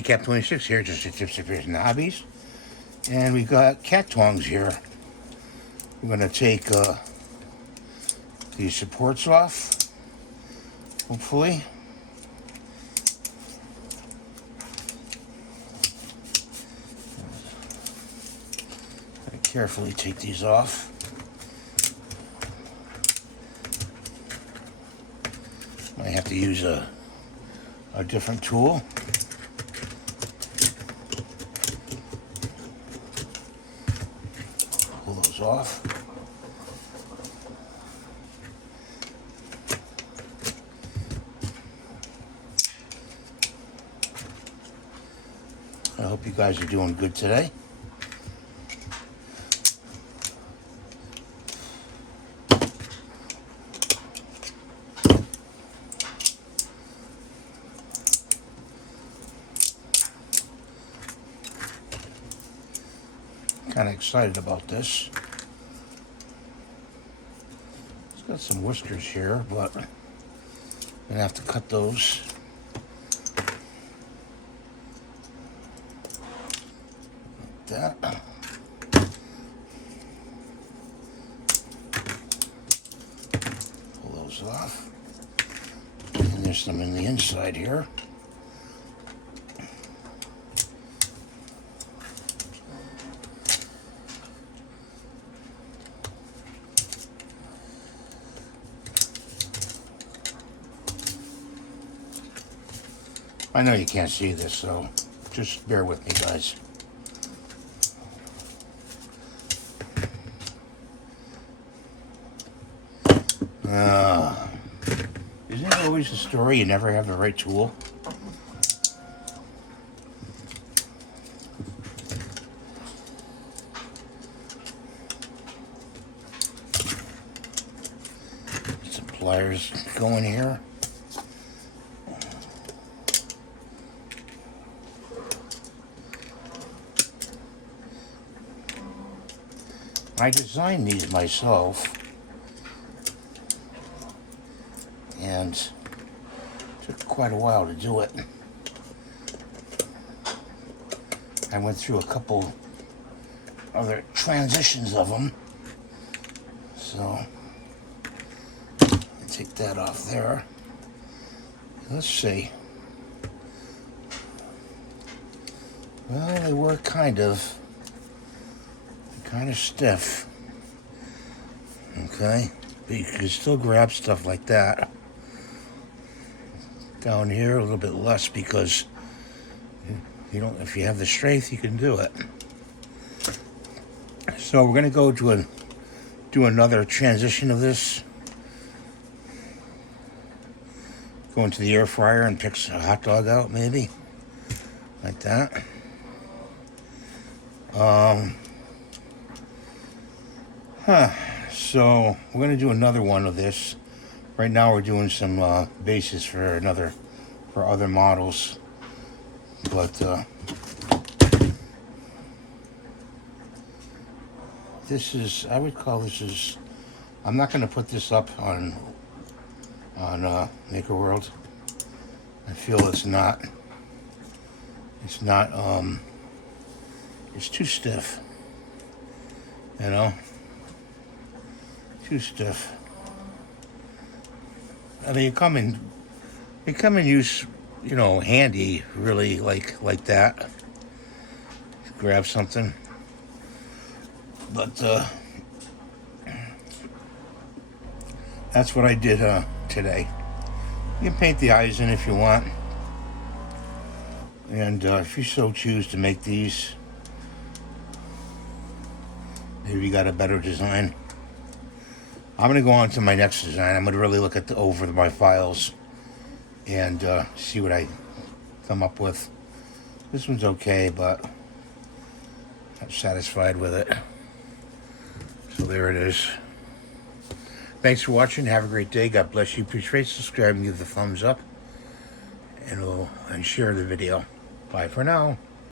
Cap 26 here, just a tips of and hobbies. And we got cat tongs here. We're going to take these supports off, hopefully. Carefully take these off. Might have to use a different tool. Pull those off. I hope you guys are doing good today. Kind of excited about this. It's got some whiskers here, but I'm gonna have to cut those. Like that. Pull those off. And there's some in the inside here. I know you can't see this, so just bear with me, guys. Isn't it always the story you never have the right tool? Get some pliers going here. I designed these myself, and it took quite a while to do it. I went through a couple other transitions of them, so I'll take that off there. Let's see. Well, they were kind of stiff. Okay, but you can still grab stuff like that. Down here a little bit less, because you don't, if you have the strength, you can do it. So we're gonna go to do another transition of this. Go into the air fryer and pick a hot dog out, maybe like that. So we're going to do another one of this. Right now we're doing some bases for other models. But this is, I would call this is, I'm not going to put this up on Maker World. I feel it's not, it's too stiff, you know. Too stiff. I mean, they come in use, you know, handy, really, like that. Grab something. But that's what I did today. You can paint the eyes in if you want, and if you so choose to make these, maybe you got a better design. I'm going to go on to my next design. I'm going to really look at over my files and see what I come up with. This one's okay, but I'm satisfied with it. So there it is. Thanks for watching. Have a great day. God bless you. Please rate, subscribe, and give the thumbs up. And share the video. Bye for now.